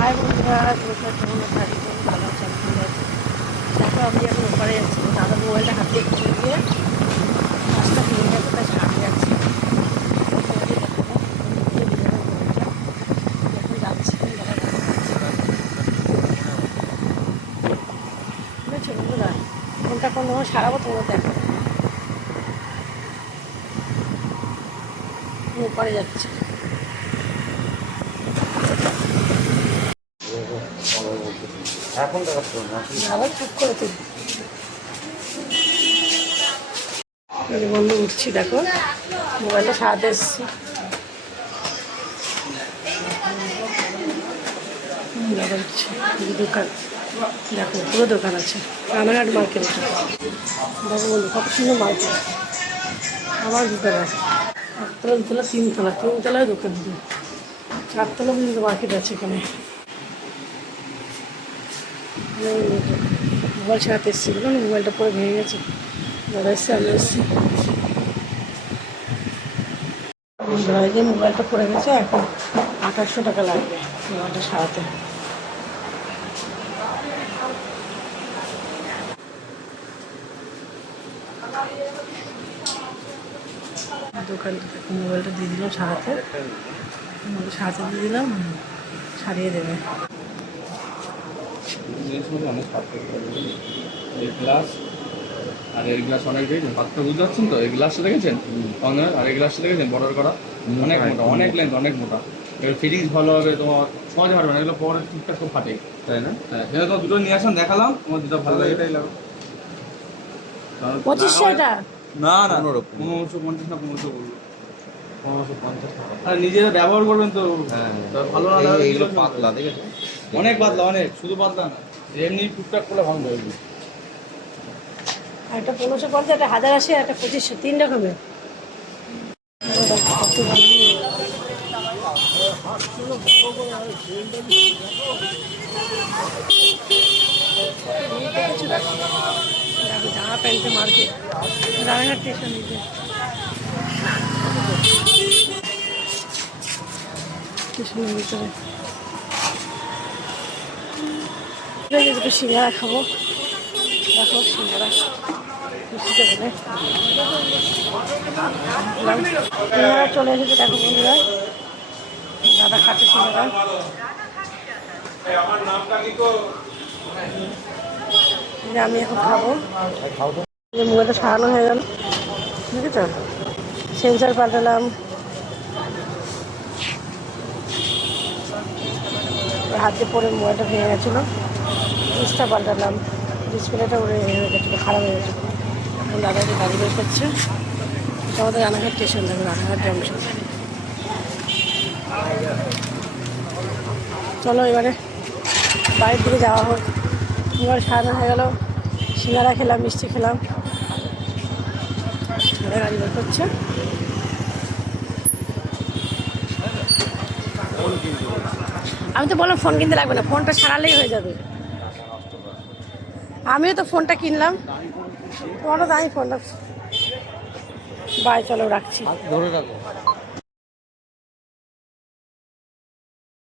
High বন্ধুরা, নমস্কার। কেমন থাকি ভালো আছে? দেখো আমি এখন ওপারে যাচ্ছি, দাদা মোবাইলটা হাতে খুলে দিয়ে রাস্তা ফিরে যাচ্ছে, তাই ছাড় যাচ্ছে। এখন যাচ্ছি বুঝেছো বন্ধুরা, কোনটা কোন সারাবো তোমরা দেখো। ওপারে যাচ্ছি। এখন আবার চুপ করে তুই বন্ধু উঠছি, দেখো মোবাইলটা সারাতে এসছি। দেখো উঠছি, দোকান দেখো, পুরো দোকান আছে, রানাঘাট মার্কেট। দেখো বন্ধু কত সুন্দর মার্কেট। আমার দোকান আছে একতলা, দুতলা, তিনতলায় দোকান, 4তলা পর্যন্ত মার্কেট আছে এখানে। মোবাইল সারাতে এসছি, বলুন মোবাইলটা পরে ভেঙে গেছে। দাদা এসছে, আমি এসছি। যে মোবাইলটা পড়ে গেছে, এখন 2800 টাকা লাগবে মোবাইলটা সারাতে। দোকান থেকে মোবাইলটা দিয়ে দিলাম সারাতে, মোবাইলটা সারাতে দিয়ে দিলাম, সারিয়ে দেবে। গ্লাস আর এই গ্লাস অনেক দেখেছেন, পাত্রটা বুঝতে পারছেন তো? এই গ্লাসটা দেখেছেন আর এই গ্লাসটা দেখেছেন বর্ডার করা, অনেক মোটা, অনেক লেন্থ, অনেক মোটা। এবার ফিটিংস ভালো হবে, তোমার সহজে পারবে না, এগুলো পরে টুকটাক খুব ফাটে, তাই না? হ্যাঁ, সেটা তোমার দুটো নিয়ে আসলাম, দেখালাম, তোমার দুটো ভালো লাগে, এটাই লাগো। 2500 এটা? না না, 1550 না 1500 বললো, 1550 টাকা। আর নিজেরা ব্যবহার করবেন তো ভালো না লাগে। এইগুলো পাতলা দেখেছো, অনেক পাতলা, অনেক, শুধু পাতলা না, এমনি টুকটাক করলে ভালো লাগবে। একটা 1550, একটা 1080, একটা 2500, 3 রকমের। জামা প্যান্টের মার্কেট, রানাঘাট স্টেশন দিতে স্টেশনের ভিতরে। একটু সিঙ্গারা খাবো, দেখো সিঙ্গারা খুশিতে বলে সিঙ্গারা চলে এসেছে। দেখো বন্ধুরা, দাদা খাচ্ছে সিঙ্গারা। আমি এখন খাবো। মোবাইলটা সারানো হয়ে গেল, বুঝেছ? সেন্সার পাল্টালাম, হাতে পরে মোবাইলটা ভেঙে গেছিলো, পিসটা পাল্টালাম, ডিসপ্লেটা উড়ে হয়ে গেছিলো, খারাপ হয়ে গেছিলো। এখন দাদাকে গাড়ি বের করছে। এটা আমাদের রানাঘাট স্টেশন, দেখো রানাঘাট জংশন। চলো এবারে বাড়ির দিকে যাওয়া হোক। এবার সারানো হয়ে গেল, সিঙ্গারা খেলাম, মিষ্টি খেলাম, গাড়ি বের করছে। আমি তো বললাম ফোন কিনতে লাগবে না, ফোনটা সারালেই হয়ে যাবে। আমিও তো ফোনটা কিনলাম, তোমারও দামি ফোনটা। বাই, চলো রাখছি। ধরে রাখো।